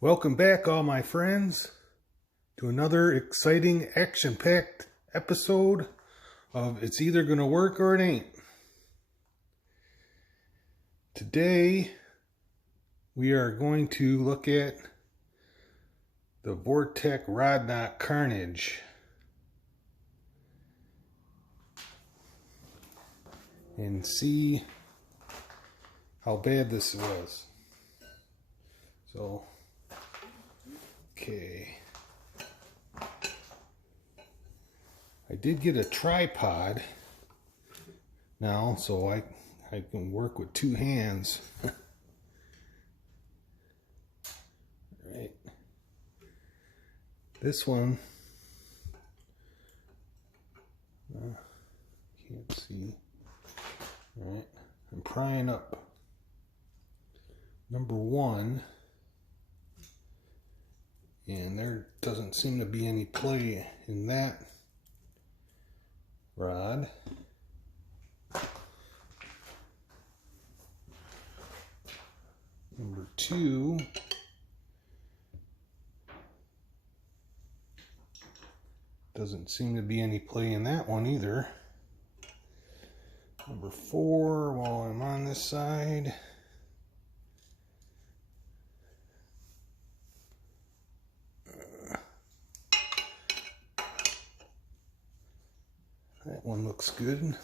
Welcome back, all my friends, to another exciting, action-packed episode of It's Either Gonna Work or It Ain't. Today, we are going to look at the Vortec rod knot Carnage. And see how bad this was. Okay. I did get a tripod now, so I can work with two hands. Alright. This one, can't see. Alright, I'm prying up number one. And there doesn't seem to be any play in that rod. Number two. Doesn't seem to be any play in that one either. Number four, while I'm on this side. That one looks good.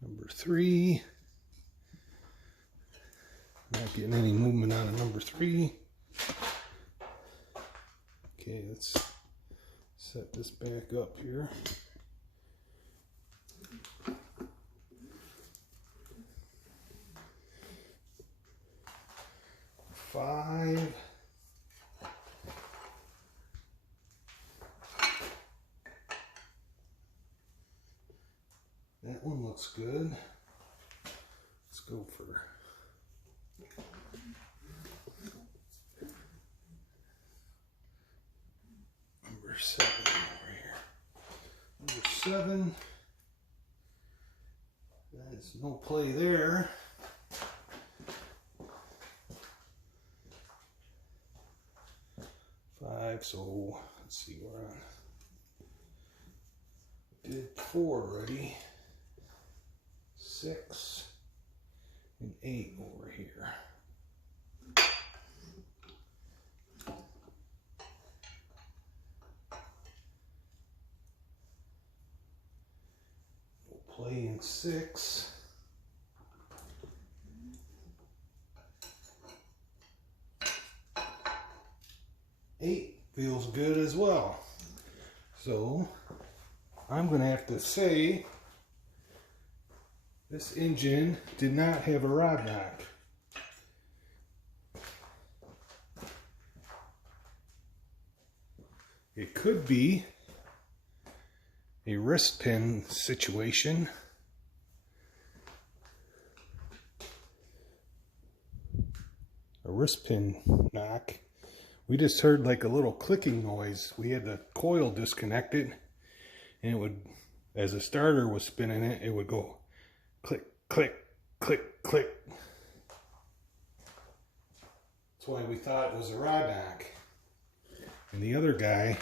Number three. Not getting any movement out of number three. Okay, let's set this back up here. Five. That one looks good. Let's go for number seven over here. Number seven. There's no play there. Five, so let's see, we're on. Did four already. 6 and 8 over here. We'll play in 6. Eight feels good as well. So I'm going to have to say this engine did not have a rod knock. It could be a wrist pin situation. A wrist pin knock. We just heard like a little clicking noise. We had the coil disconnected, and it would, as the starter was spinning it, it would go click, click, click, click. That's why we thought it was a rod knock. And the other guy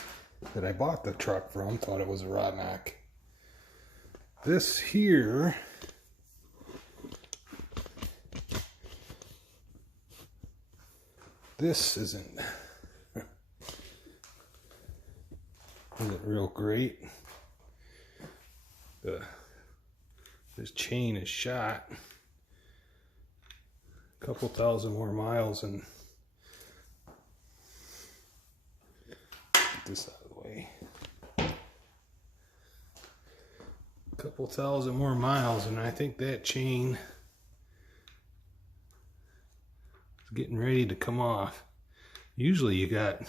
that I bought the truck from thought it was a rod knock. This here isn't real great. This chain is shot. A couple thousand more miles, and get this out of the way. A couple thousand more miles, and I think that chain is getting ready to come off. Usually you got,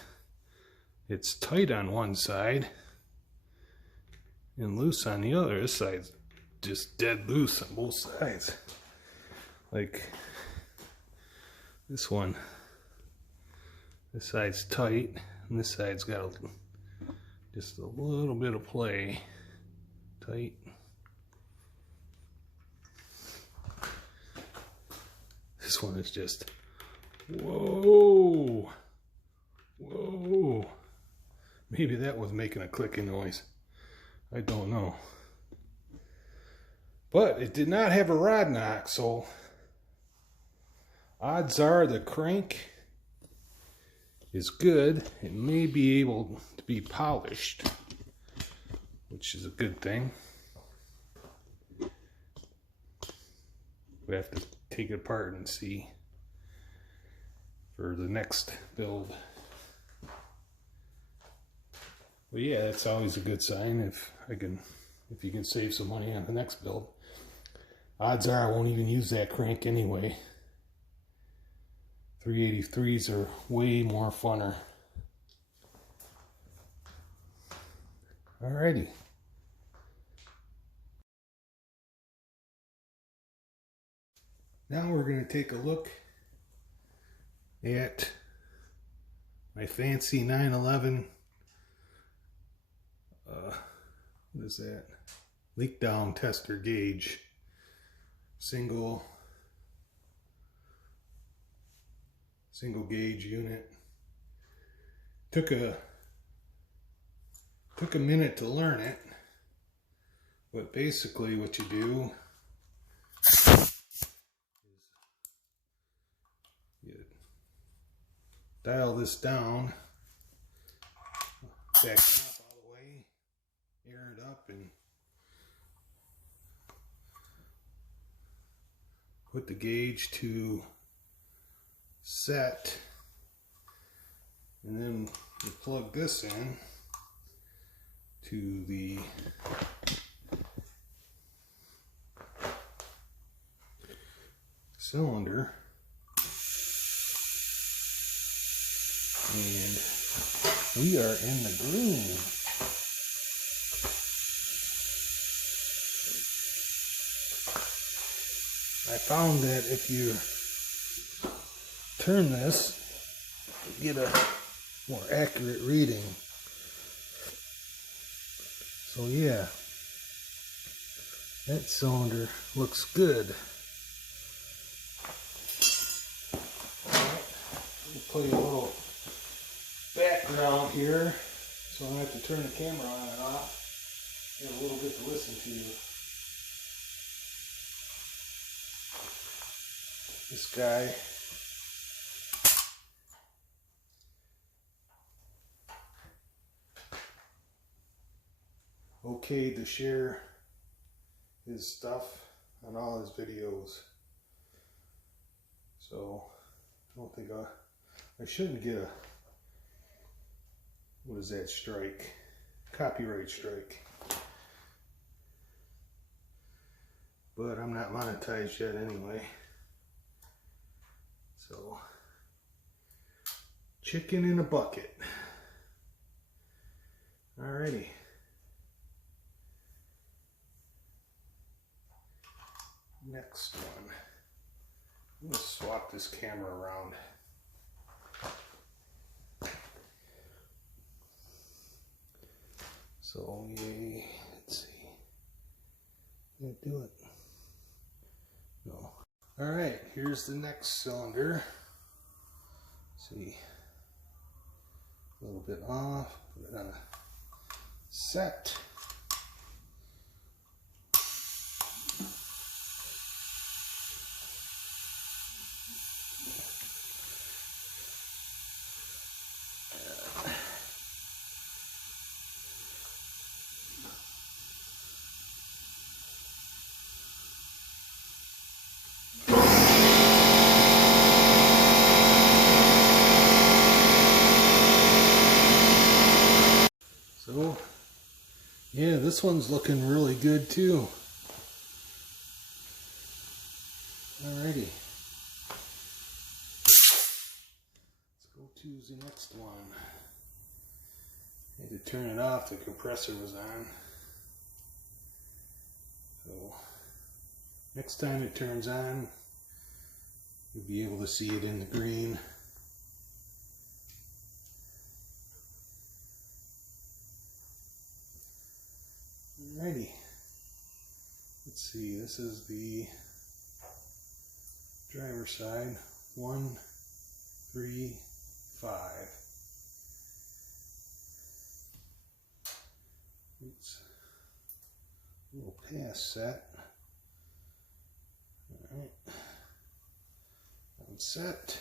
it's tight on one side and loose on the other. This side's just dead loose on both sides. Like this one, this side's tight and this side's got just a little bit of play. Tight, This one is just, whoa, whoa. Maybe that was making a clicking noise. I don't know. But it did not have a rod knock, so odds are the crank is good. It may be able to be polished, which is a good thing. We have to take it apart and see for the next build. Well, yeah, that's always a good sign if you can save some money on the next build. Odds are I won't even use that crank anyway. 383s are way more funner. Alrighty. Now we're going to take a look at my fancy 911. What is that? Leak down tester gauge. Single gauge unit. Took a minute to learn it, but basically what you do is you dial this down, back it up all the way, air it up, and put the gauge to set, and then you plug this in to the cylinder, and we are in the green. I found that if you turn this, you get a more accurate reading. So yeah, that cylinder looks good. Alright, we'll play a little background here, so I don't have to turn the camera on and off. Get a little bit to listen to. This guy okayed to share his stuff on all his videos, so I don't think I shouldn't get a, what is that, strike, copyright strike, but I'm not monetized yet anyway. So, chicken in a bucket. Alrighty. Next one. I'm going to swap this camera around. So, yay. Let's see. Did I do it? No. Alright, here's the next cylinder. Let's see. A little bit off. Put it on a set. So, yeah, this one's looking really good too. Alrighty. Let's go to the next one. I had to turn it off, the compressor was on. So, next time it turns on, you'll be able to see it in the green. Alrighty. Let's see, this is the Driver's side, 1, 3, 5. It's a little past set. Alright. Set.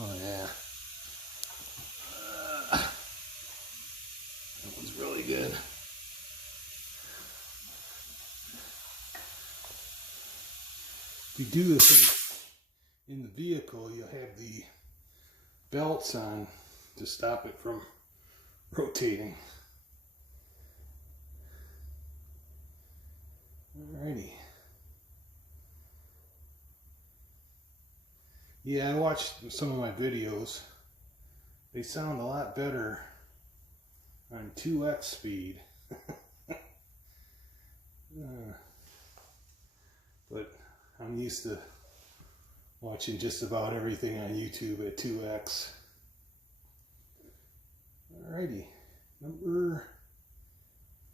Oh yeah. That one's really good. If you do this in the vehicle, you'll have the belts on to stop it from rotating. Alrighty. Yeah, I watched some of my videos. They sound a lot better on 2x speed. But I'm used to watching just about everything on YouTube at 2x. Alrighty, number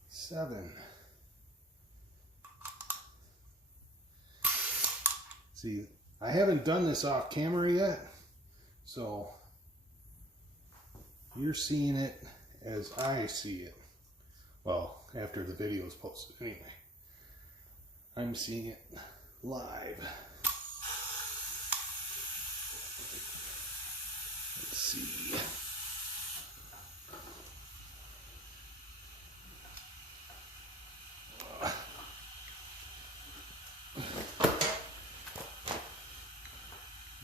7. See, I haven't done this off camera yet, so you're seeing it as I see it. Well, after the video is posted anyway. I'm seeing it live. Let's see.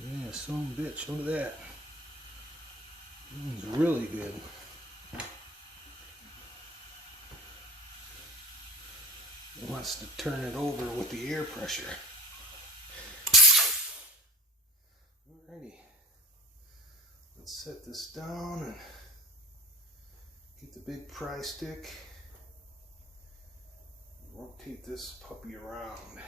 Yeah, some bitch, look at that. It's really good. It wants to turn it over with the air pressure. Alrighty. Let's set this down and get the big pry stick. Rotate this puppy around.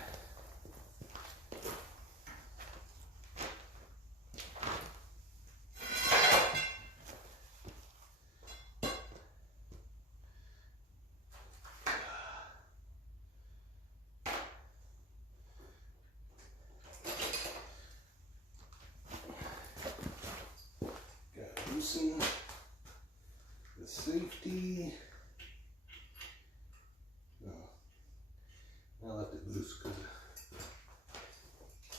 Loosen the safety. I left it loose because it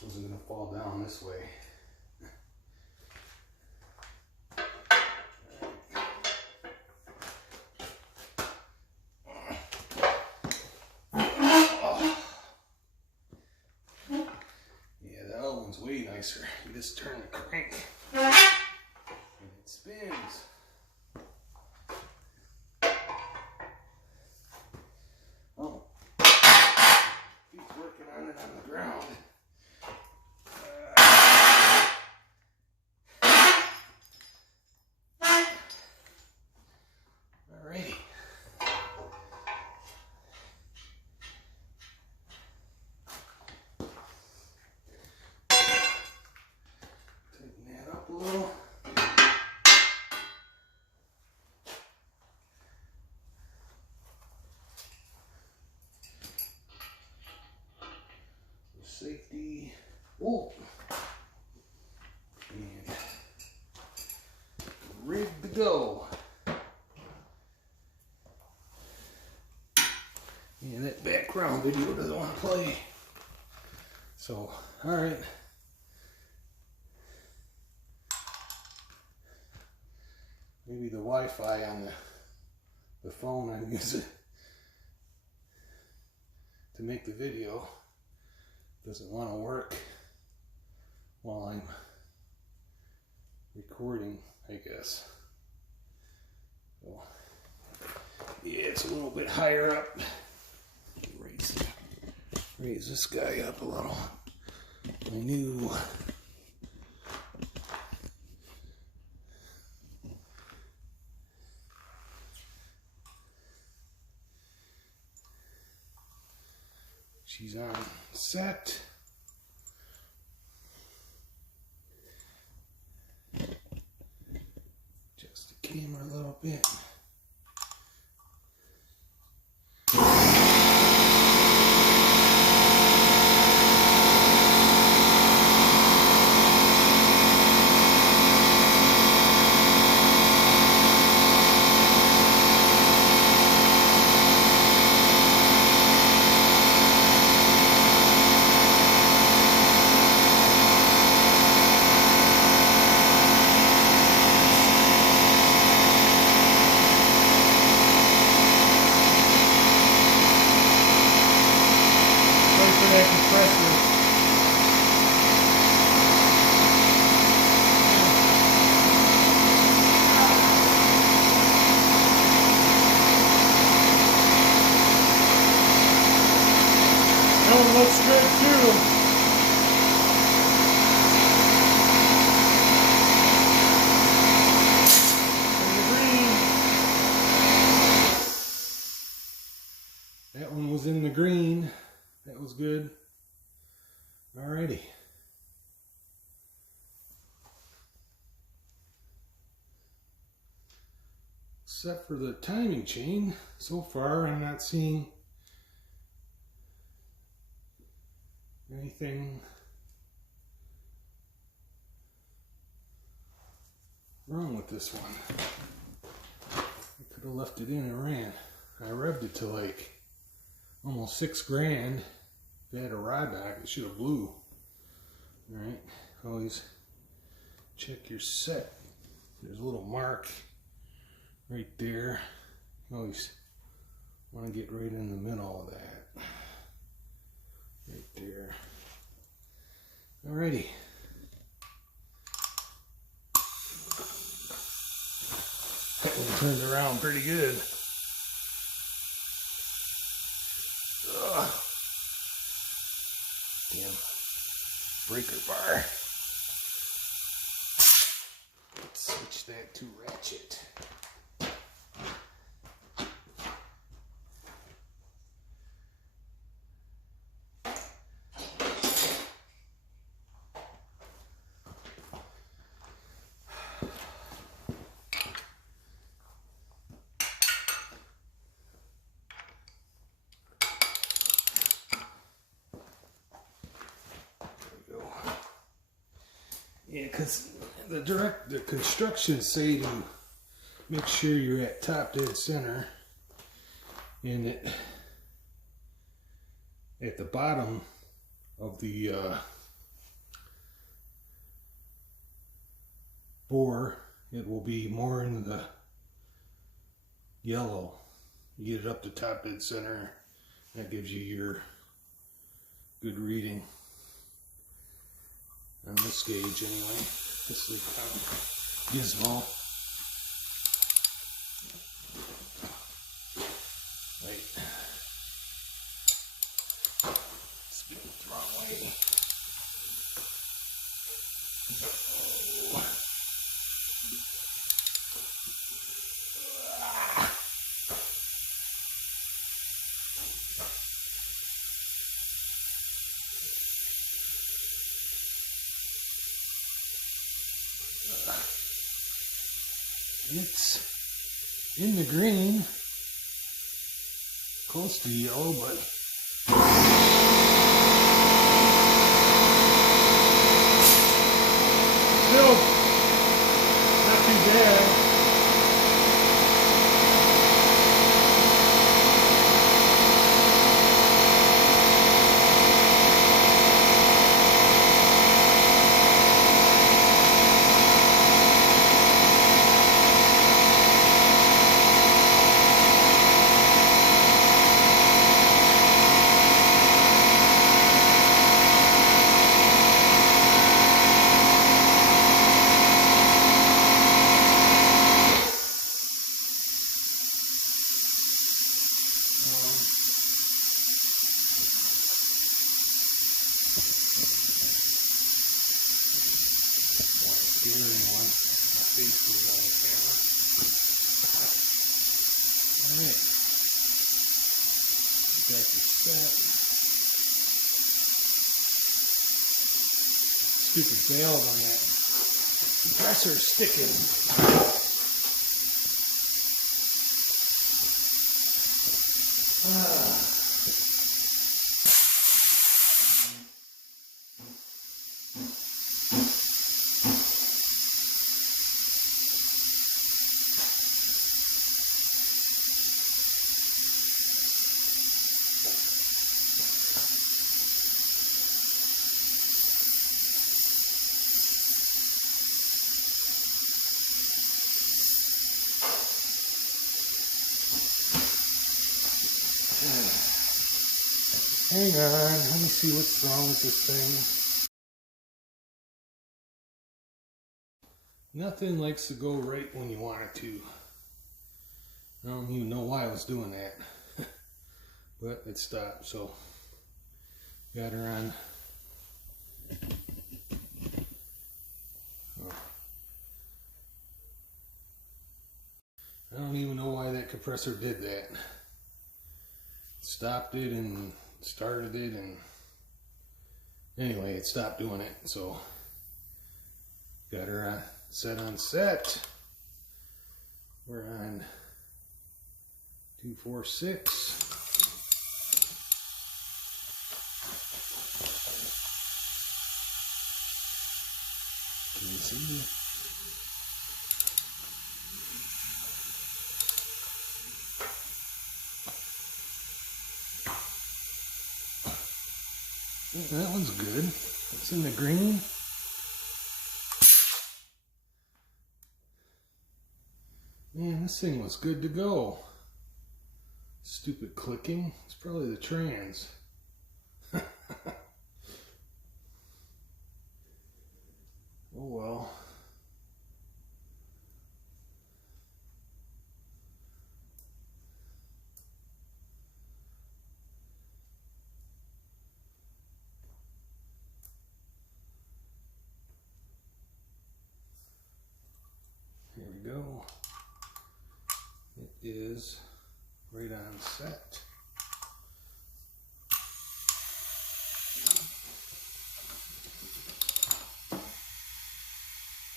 wasn't going to fall down this way. Yeah, the other one's way nicer. You just turn the crank. It spins. Oh, he's working on it on the ground. Alrighty. Tighten that up a little. Safety. Oh, and ready to go. Yeah, that background video doesn't want to play. So, all right. Maybe the Wi-Fi on the phone I'm using to make the video doesn't want to work while I'm recording, I guess. So, yeah, it's a little bit higher up. Raise this guy up a little. I knew. She's on set. that compressor. That one looks good too. That one was in the green. That was good. Alrighty. Except for the timing chain, so far I'm not seeing anything wrong with this one. I could have left it in and ran. I revved it to like almost $6,000. If it had a ride back, it should have blew. Alright, always check your set. There's a little mark right there. You always want to get right in the middle of that. Right there. Alrighty. That one turned around pretty good. Ugh. Damn breaker bar. Let's switch that to ratchet. Yeah, because the constructions say to make sure you're at top dead center, and it at the bottom of the bore, it will be more in the yellow. You get it up to top dead center, that gives you your good reading. On this gauge anyway, this is gizmo. Wait. Spin it the wrong way. It's in the green, close to yellow, but still not too bad. Alright, got your set. Stupid valve on that compressor sticking. Hang on, let me see what's wrong with this thing. Nothing likes to go right when you want it to. I don't even know why I was doing that. But it stopped, so got her on. Oh. I don't even know why that compressor did that. Stopped it and started it, and anyway, it stopped doing it, so got her set on set. We're on 246. Can you see? That one's good. It's in the green. Man, this thing was good to go. Stupid clicking. It's probably the trans. Oh well. Here we go. It is right on set.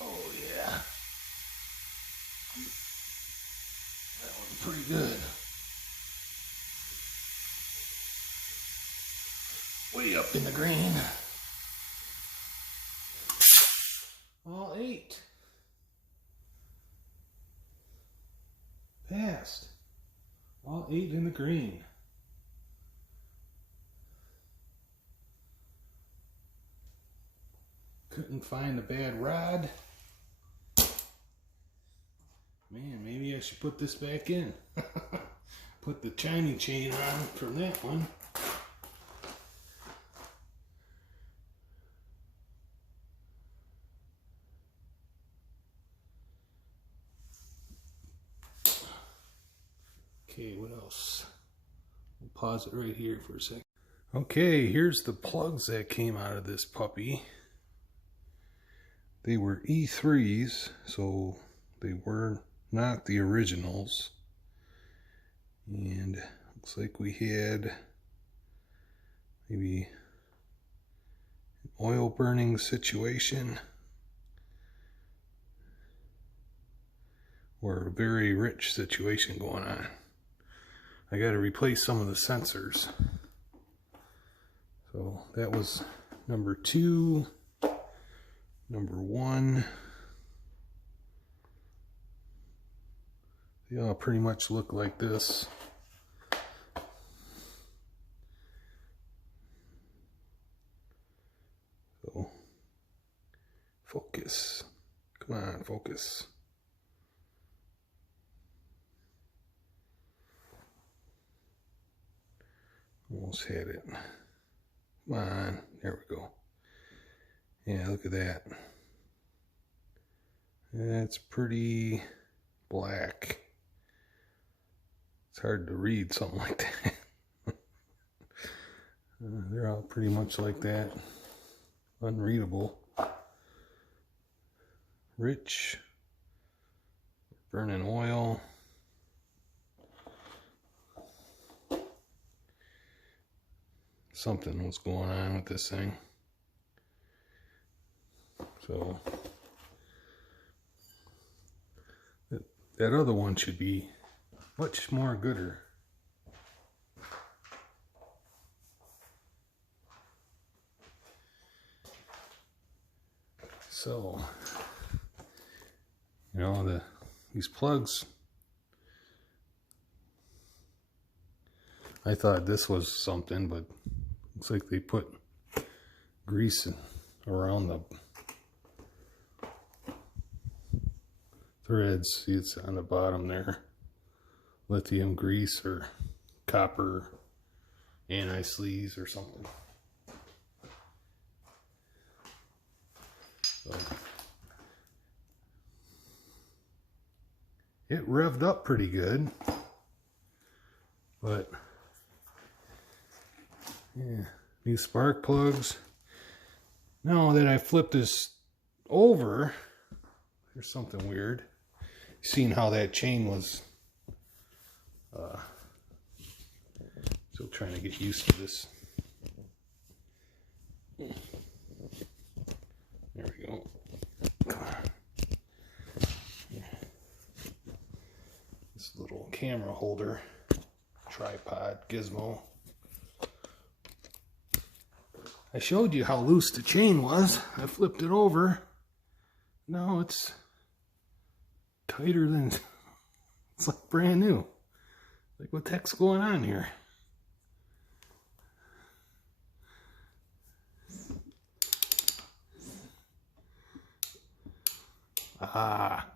Oh yeah. That one's pretty good. Way up in the green. All 8. Passed. All 8 in the green. Couldn't find a bad rod. Man, maybe I should put this back in. Put the chiming chain on from that one. Okay, what else? We'll pause it right here for a second. Okay, here's the plugs that came out of this puppy. They were E3s, so they were not the originals. And looks like we had maybe an oil burning situation or a very rich situation going on. I got to replace some of the sensors. So that was number 2, number 1. They all pretty much look like this. So focus. Come on, focus. Almost had it. Come on. There we go. Yeah, look at that. That's pretty black. It's hard to read something like that. They're all pretty much like that. Unreadable. Rich. Burning oil. Something was going on with this thing. So that other one should be much more gooder. So, you know, these plugs, I thought this was something, but looks like they put grease around the threads. See, it's on the bottom there. Lithium grease or copper anti-sleaze or something. So it revved up pretty good, but yeah, new spark plugs. Now that I flipped this over, there's something weird. Seeing how that chain was still trying to get used to this. There we go. Come on. This little camera holder, tripod, gizmo. I showed you how loose the chain was. I flipped it over. Now it's tighter than, it's like brand new. Like, what the heck's going on here? Ah.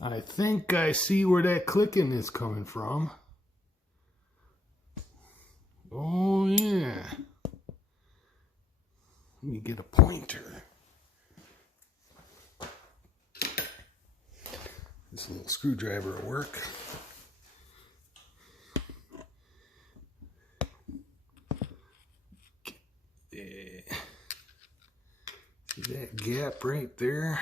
I think I see where that clicking is coming from. Oh yeah. Let me get a pointer. This little screwdriver will work. See that gap right there?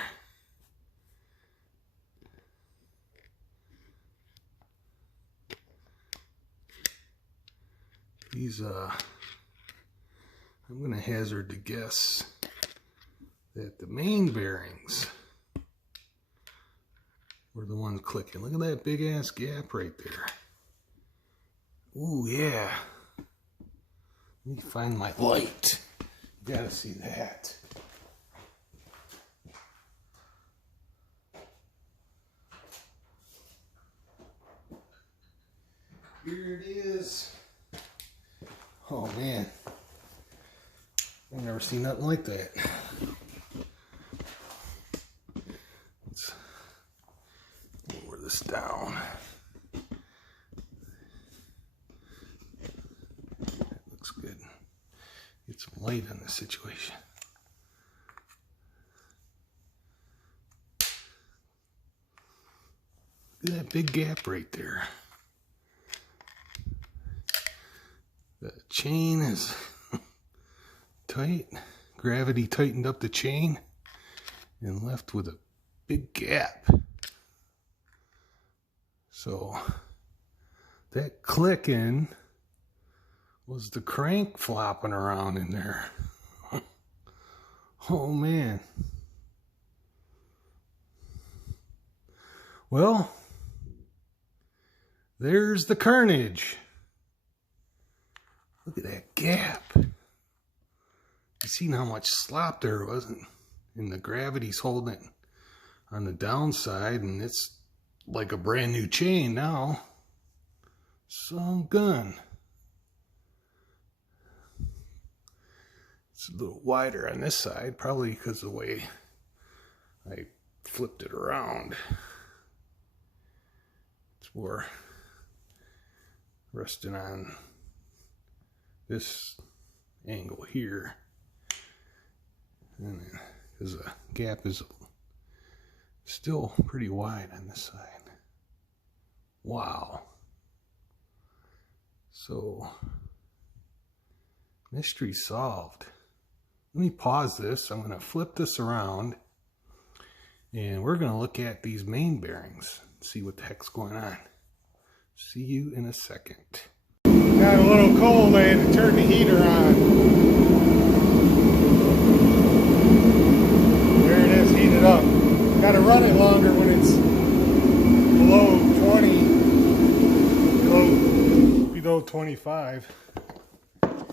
These, I'm going to hazard to guess that the main bearings were the ones clicking. Look at that big ass gap right there. Ooh, yeah. Let me find my light. You gotta see that. Here it is. Oh man, I've never seen nothing like that. Let's lower this down. That looks good. Get some light on this situation. Look at that big gap right there. The chain is tight. Gravity tightened up the chain and left with a big gap. So that clicking was the crank flopping around in there. Oh man. Well, there's the Carnage. Look at that gap. You seen how much slop there wasn't? And the gravity's holding it on the downside, and it's like a brand new chain now. Some gun. It's a little wider on this side, probably because of the way I flipped it around. It's more resting on this angle here, and because the gap is still pretty wide on this side. Wow. So mystery solved. Let me pause this. I'm going to flip this around and we're going to look at these main bearings, see what the heck's going on. See you in a second. Got a little cold, I had to turn the heater on. There it is, heated up. Got to run it longer when it's below 20, below 25. Whew,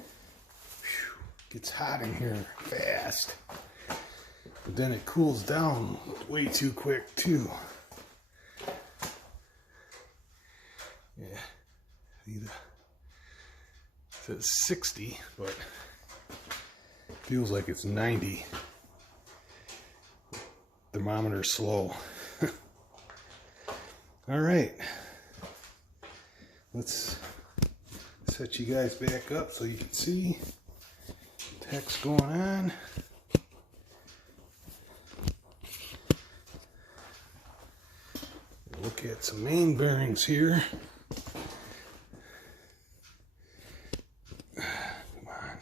gets hot in here fast. But then it cools down way too quick too. Yeah, see the says 60, but feels like it's 90. Thermometer's slow. All right, let's set you guys back up so you can see what the heck's going on. Look at some main bearings here. Come on.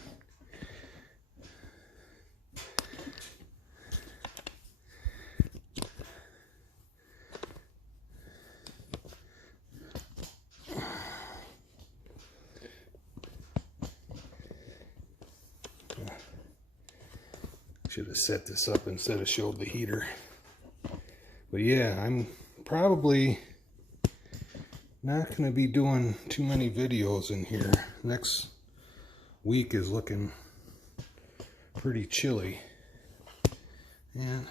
Should have set this up instead of showed the heater. But yeah, I'm probably not going to be doing too many videos in here. Next week is looking pretty chilly. And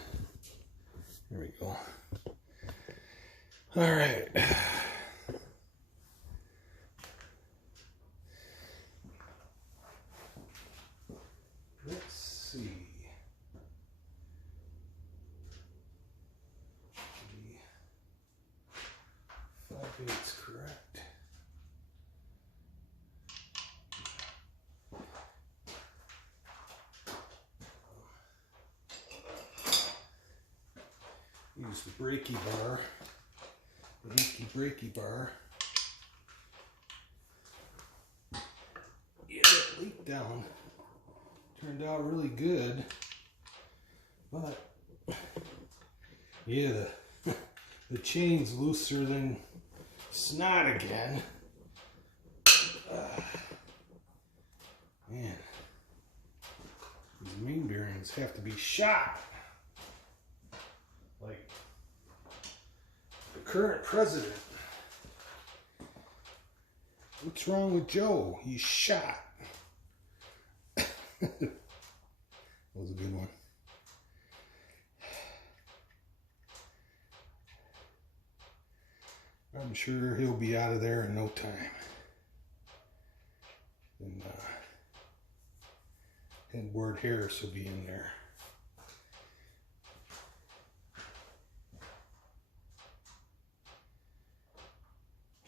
there we go. All right. Let's see. 5/8's correct. Use the breaky bar, the hinky breaky bar. Get that leak down. Turned out really good, but yeah, the chain's looser than snot again. Man, these main bearings have to be shot like the current president. What's wrong with Joe? He's shot. That was a good one. I'm sure he'll be out of there in no time. And Edward Harris will be in there.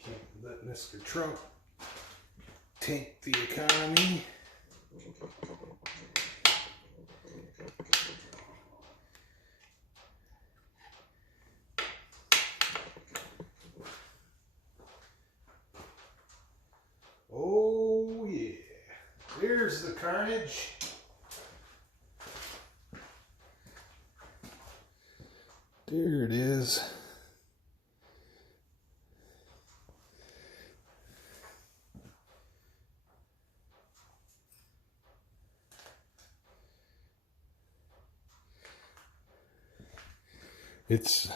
Can't let Mr. Trump tank the economy. Oh yeah, there's the Carnage. There it is. It's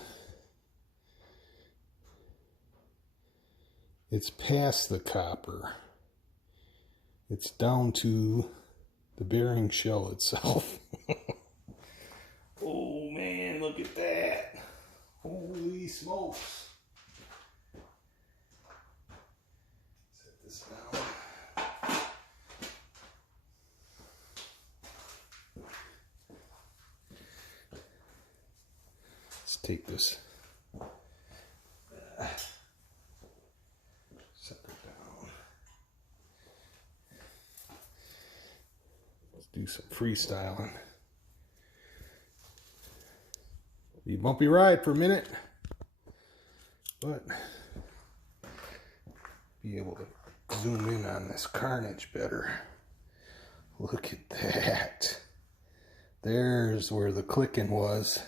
past the copper. It's down to the bearing shell itself. Oh man, look at that. Holy smokes. Set this down. Let's take this. Set it down. Let's do some freestyling. Be a bumpy ride for a minute, but be able to zoom in on this Carnage better. Look at that. There's where the clicking was.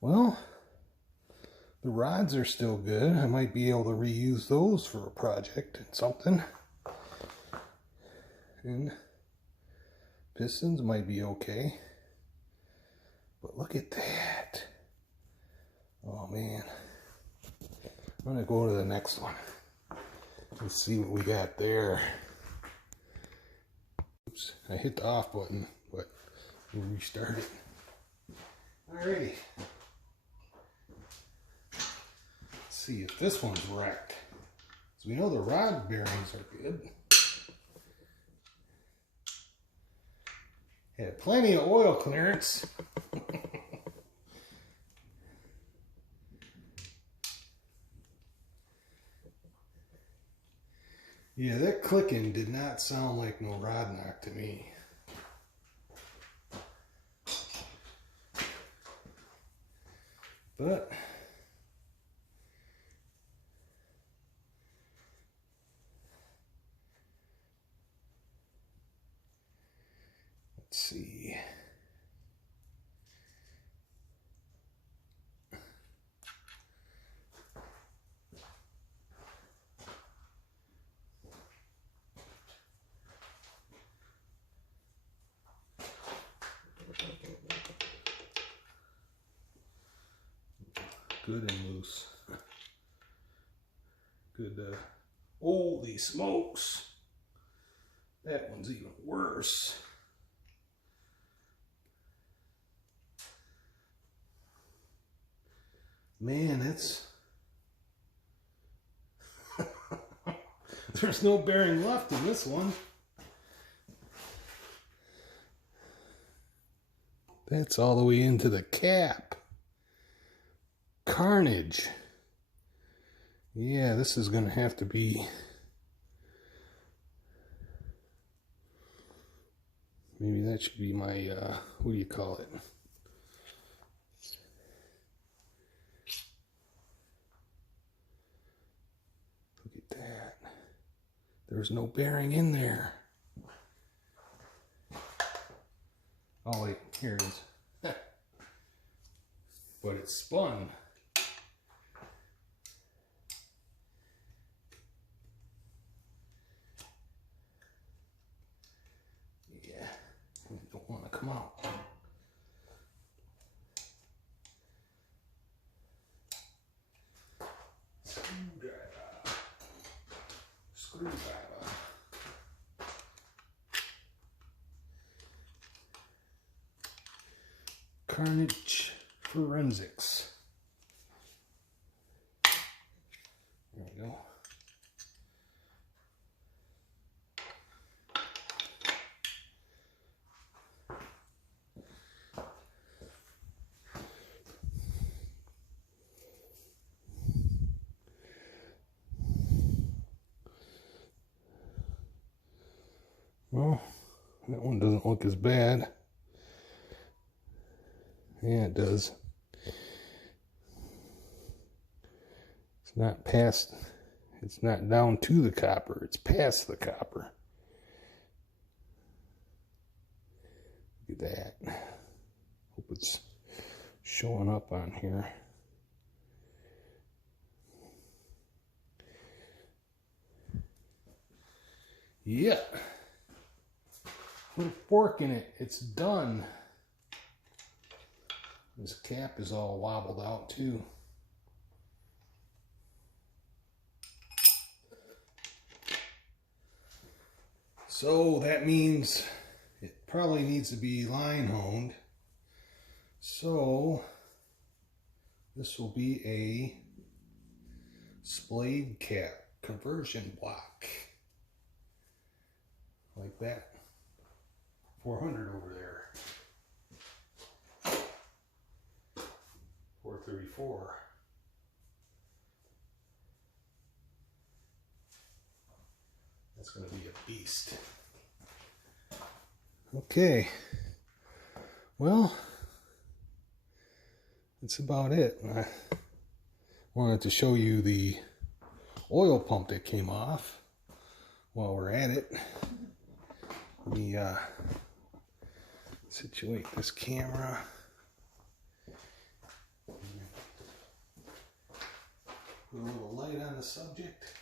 Well, the rods are still good. I might be able to reuse those for a project and something. And pistons might be okay. But look at that. Oh man. I'm gonna go to the next one. Let's see what we got there. Oops, I hit the off button, but we'll restart it. Alrighty. Let's see if this one's wrecked. So we know the rod bearings are good. Had plenty of oil clearance. Yeah, that clicking did not sound like no rod knock to me. But let's see. Good and loose. Good. Holy smokes. That one's even worse. Man, that's... There's no bearing left in this one. That's all the way into the cap. Carnage. Yeah, this is going to have to be... Maybe that should be my, what do you call it? Look at that. There's no bearing in there. Oh wait, here it is. But it's spun. Yeah, I don't want to come out. Screwdriver. Carnage Forensics. There we go. Well, that one doesn't look as bad. Yeah, it does. It's not past, it's not down to the copper, it's past the copper. Look at that. Hope it's showing up on here. Yeah. Put a fork in it, it's done. This cap is all wobbled out too. So that means it probably needs to be line honed. So this will be a splayed cap conversion block. Like that 400 over there. 434. That's going to be a beast. Okay. Well, that's about it. I wanted to show you the oil pump that came off while we're at it. Let me situate this camera. Put a little light on the subject.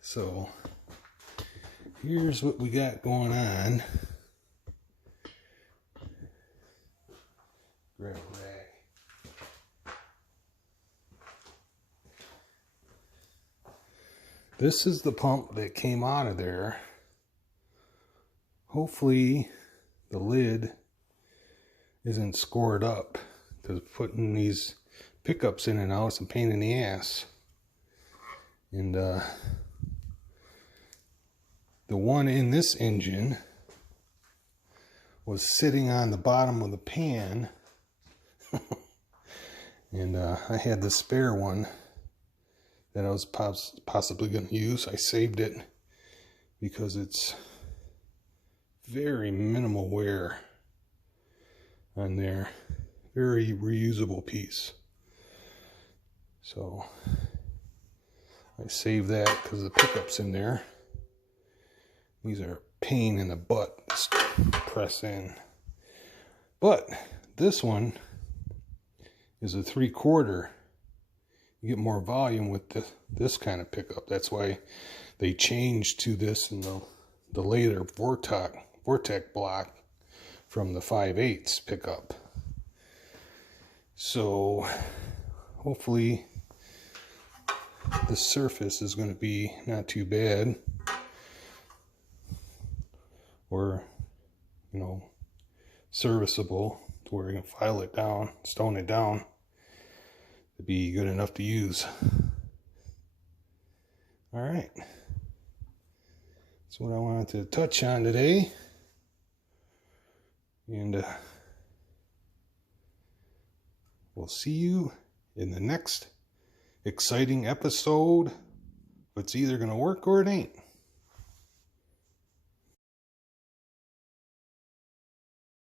So here's what we got going on. Grab a rag. This is the pump that came out of there. Hopefully the lid isn't scored up, because putting these pickups in and out is a pain in the ass. And the one in this engine was sitting on the bottom of the pan And I had the spare one that I was possibly going to use. I saved it because it's very minimal wear on there. Very reusable piece. So I saved that because the pickup's in there. These are a pain in the butt to press in. But this one is a 3/4. You get more volume with this kind of pickup. That's why they changed to this in the later Vortec block from the 5/8 pickup. So hopefully the surface is going to be not too bad, or serviceable to where you can file it down, stone it down to be good enough to use. All right, that's what I wanted to touch on today, and we'll see you in the next exciting episode. It's either going to work or it ain't.